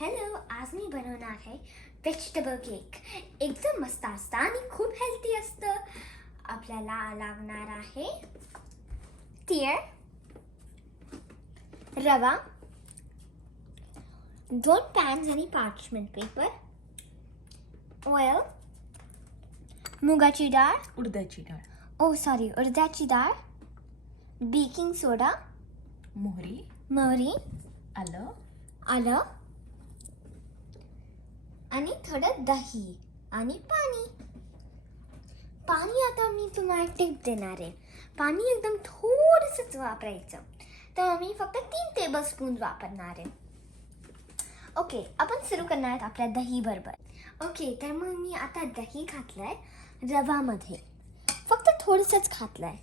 Hello, आज मी बनवणार आहे व्हेजिटेबल केक. एकदम मस्त असतं आणि खूप हेल्थी असतं. आपल्याला लागणार आहे तीळ, रवा, 2 पॅन्स आणि पार्चमेंट पेपर, ऑइल, मुगाची डाळ, उडदाची डाळ, उडदाची डाळ, बेकिंग सोडा, मोहरी, आलं आणि थोडं दही आणि पाणी. आता मी तुम्हाला टिप देणार आहे. पाणी एकदम थोडंसंच वापरायचं. तर मी फक्त 3 टेबलस्पून वापरणार आहे. ओके, आपण सुरू करणार आहोत आपल्या दही बरोबर. ओके, तर मग मी आता दही घातलंय रवामध्ये. फक्त थोडंसंच घातलंय.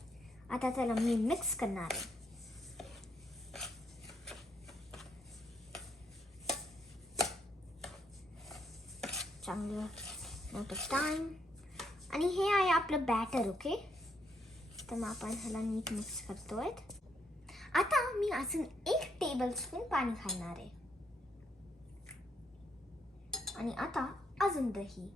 आता त्याला मी मिक्स करणार आहे. चांगलं टाइम. आणि हे आहे आपलं बॅटर. ओके, तर मग आपण ह्याला नीट मिक्स करतोय. आता मी अजून 1 टेबलस्पून पाणी घालणार आहे. आणि आता अजून दही.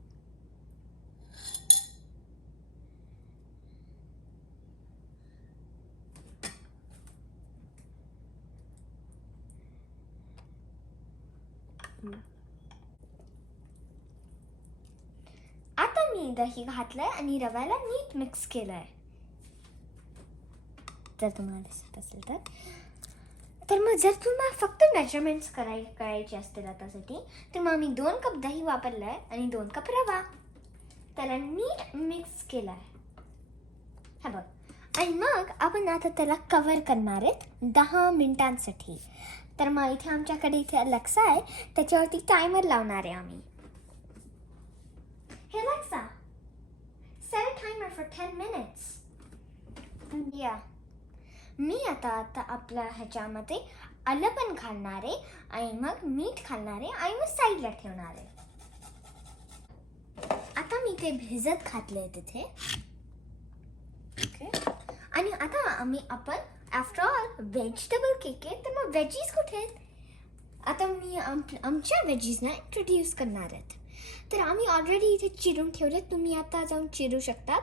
आता मी दही घातलंय आणि रव्याला नीट मिक्स केलंय. जर तुम्हाला दिसत असेल तर मग जर तुम्हाला फक्त मेजरमेंट्स करायचे असतील त्यासाठी, तर मग मी 2 कप दही वापरलंय आणि 2 कप रवा. त्याला नीट मिक्स केलाय. हा बघ. आणि मग आपण आता त्याला कव्हर करणार आहेत 10 मिनिटांसाठी. तर मग इथे आमच्याकडे अलेक्सा आहे, त्याच्यावरती टायमर लावणार आहे आम्ही. Hey Alexa, set a timer for 10 minutes. Yeah. मी आता आपल्या ह्याच्यामध्ये आलं पण घालणार आहे आणि मग मीठ घालणार आहे आणि मग साईडला ठेवणार आहे. आता मी ते भिजत घातले तिथे. ओके. आणि आता आपण आफ्टर ऑल व्हेजिटेबल केक आहे, तर मग व्हेजीज कुठे आहेत? आता मी आमच्या व्हेजीजना इंट्रोड्यूस करणार आहेत. तर आम्ही ऑलरेडी इथे चिरून ठेवले. तुम्ही आता जाऊन चिरू शकतात.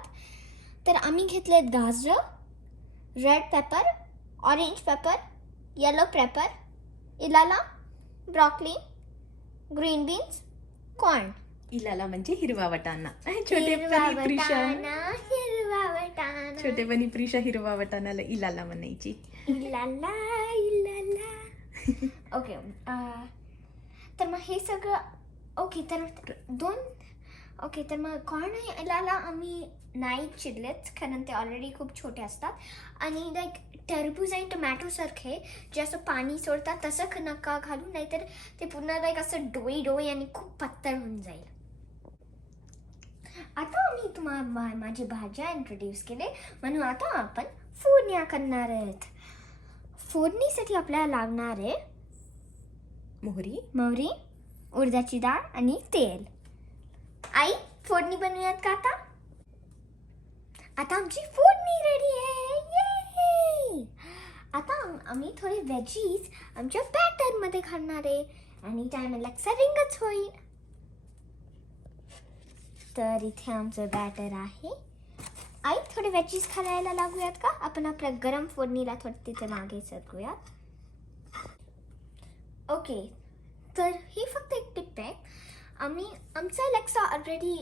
तर आम्ही घेतलेत गाजर, red pepper, orange pepper, yellow pepper, इलाला, ब्रॉकली, ग्रीन बीन्स, कॉर्न. इलाला म्हणजे हिरवा वाटाणा. छोटेपणी प्रिशा हिरवा वाटाणाला इलाला म्हणायची. इलाला. ओके, तर मग हे सगळं ओके. तर मग कॉर्न आणि इलाला आम्ही नाही चिरलेत, कारण ते ऑलरेडी खूप छोटे असतात. आणि लाईक टरबूज आणि टोमॅटो सारखे जे असं पाणी सोडतात तसं नका घालू, नाहीतर ते पूर्ण लाईक असं डोई आणि खूप पातळ होऊन जाईल. आता मी तुम्हाला माझी भाज्या इंट्रोड्यूस केले, म्हणून आता आपण फोडण्या करणार आहेत. फोडणीसाठी आपल्याला लागणार आहे मोहरी, उडदाची डाळ आणि तेल. आई, फोडणी बनवूयात का आता आमची फोडणी रेडी आहे. ये! आता आम्ही थोडे व्हेजीज आमच्या बॅटर मध्ये घालणार आहे आणि टाइम अलेक्सा रिंगच होईल. तर इथे आमचं बॅटर आहे. आई, थोडे व्हेजीज घालायला लागूयात का? आपण आपल्या गरम फोडणीला थोडं तिथे मागे सरकूयात. ओके, तर ही फक्त एक टिप आहे. आमचा अलेक्सा ऑलरेडी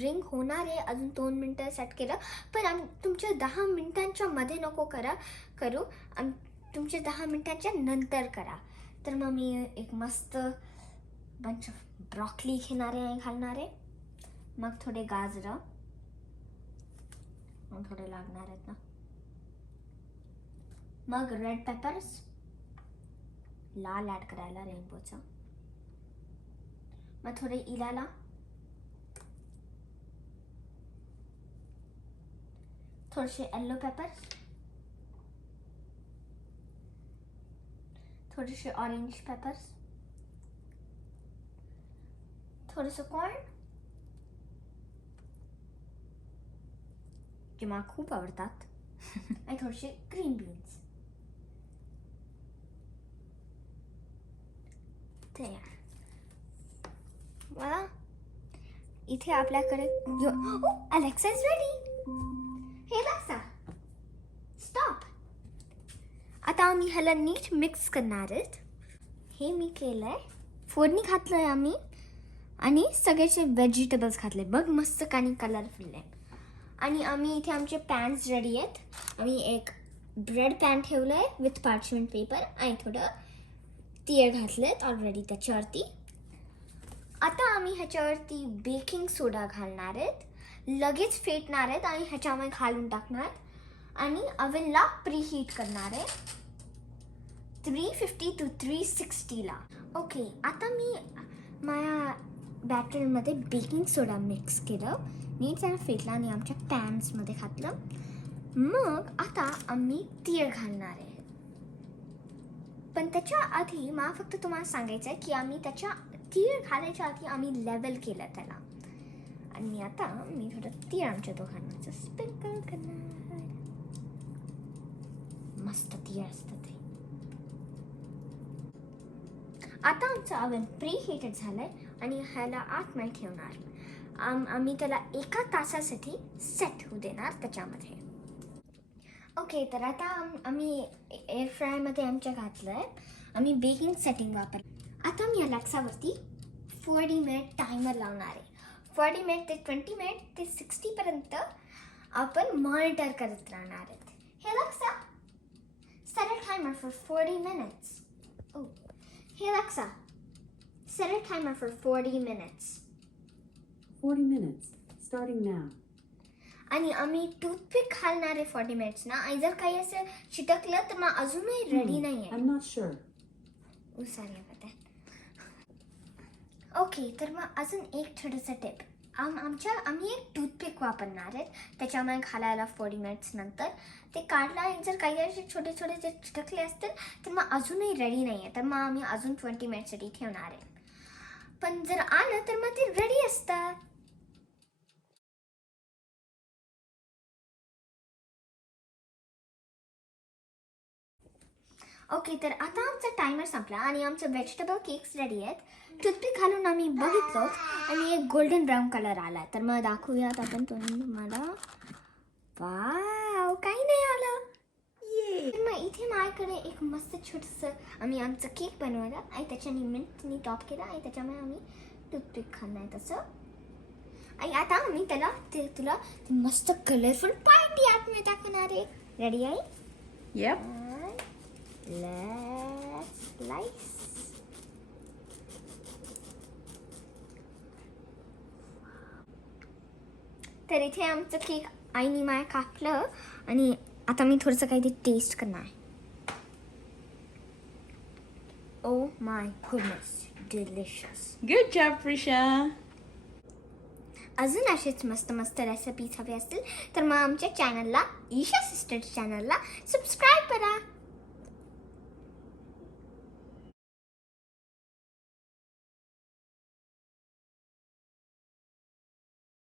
रिंग होणार आहे. अजून 2 मिनटं सेट केलं, पण तुमच्या 10 मिनिटांच्या मध्ये नको करू. तुमच्या 10 मिनिटांच्या नंतर करा. तर मग मी एक मस्त बंच ऑफ ब्रॉकली घेणार आहे आणि घालणार आहे. मग थोडे गाजर, मग थोडे लागणार आहेत ना. मग रेड पेपर्स, लाल ऍड करायला रेनबोचा. मग थोडे इलाला, थोडेसे येलो पेपर्स, थोडेसे ऑरेंज पेपर्स, थोडंसं कॉर्न जे मला खूप आवडतात आणि थोडेसे ग्रीन बीन्स. तयार. मला इथे आपल्याकडे अलेक्सा इज रेडी. हे अलेक्सा स्टॉप. आता आम्ही ह्याला नीट मिक्स करणार आहेत. हे मी केलंय, फोडणी घातलंय आम्ही आणि सगळ्याचे व्हेजिटेबल्स घातले. बघ मस्त आणि कलरफुल आहे. आणि आम्ही इथे आमचे पॅन्स रेडी आहेत. आम्ही एक ब्रेड पॅन ठेवलंय विथ पार्चमेंट पेपर आणि थोडं तीळ घातलेत ऑलरेडी त्याच्यावरती. आता आम्ही ह्याच्यावरती बेकिंग सोडा घालणार आहेत, लगेच फेटणार आहेत आणि ह्याच्यामध्ये घालून टाकणार आणि ओव्हनला प्रीहीट करणार आहे 350 to 360 ला. ओके, आता मी माझ्या बॅटरमध्ये बेकिंग सोडा मिक्स केलं, नीट जरा फेटला आणि आमच्या पॅन्समध्ये घातलं. मग आता आम्ही तीळ घालणार आहे. पण त्याच्या आधी मला फक्त तुम्हाला सांगायचं आहे की आम्ही त्याच्या तीळ घालायच्या आधी आम्ही लेवल केलं त्याला. आणि आता मी थोडं तीळ आमच्या दोघांना स्प्रिंकल करणार. मस्त तीळ असतं ते. आता आमचं ओव्हन प्री हिटेड झालंय आणि ह्याला आतमध्ये ठेवणार. आम्ही त्याला 1 तासासाठी सेट होऊ देणार त्याच्यामध्ये. ओके, तर आता आम्ही एअर फ्रायमध्ये आमच्या घातलंय. आम्ही बेकिंग सेटिंग वापरलं. आता मी अलेक्सावरती 40 मिनिट टायमर लावणार आहे. 40 मिनिट ते 20 मिनिट ते 60 पर्यंत आपण मॉनिटर करत राहणार आहेत. हे Alexa set a timer for 40 minutes. Oh, hey Alexa, set a timer for 40 minutes. 40 minutes, starting now. आणि आम्ही टूथपिक घालणार आहे 40 मिनिट्स ना. आणि जर काही असं चिटकलं तर मग अजूनही रेडी नाही आहे. I'm not sure. Sorry about that. Okay, तर मग अजून एक छोटंसं टिप. आम्ही एक टूथपिक वापरणार आहेत त्याच्यामध्ये घालायला 40 मिनिट्स नंतर. ते काढला आणि जर काही असे छोटे छोटे जे चिटकले असतील तर मग अजूनही रेडी नाही आहे, तर मग आम्ही अजून 20 मिनिट्ससाठी ठेवणार आहे. पण जर आलं तर मग ते रेडी असतात. ओके, तर आता आमचा टायमर संपला आणि आमचे व्हेजिटेबल केक्स रेडी आहेत. टूथपिक घालून आम्ही बघितलं आणि एक गोल्डन ब्राऊन कलर आला. तर मग दाखवूयात आपण तुम्हाला. वाव, काही नाही आलं. तर मग इथे माझ्याकडे एक मस्त छोटंसं आम्ही आमचं केक बनवलं आणि त्याच्याने मिंटनी टॉप केला आणि त्याच्यामुळे आम्ही टूथपिक खाणार तसं. आणि आता आम्ही त्याला तुला मस्त कलरफुल पार्टी आतमध्ये टाकणार आहे. रेडी आहे? Yep. Let's slice. तर इथे आमचं केक आईने माया कापलं आणि आता मी थोडंसं काहीतरी टेस्ट करणार आहे. Oh my goodness, delicious. Good job, Prisha. अजून असेच मस्त मस्त रेसिपीज हवे असतील तर मग आमच्या चॅनलला, ईशा सिस्टर्स चॅनलला सबस्क्राईब करा.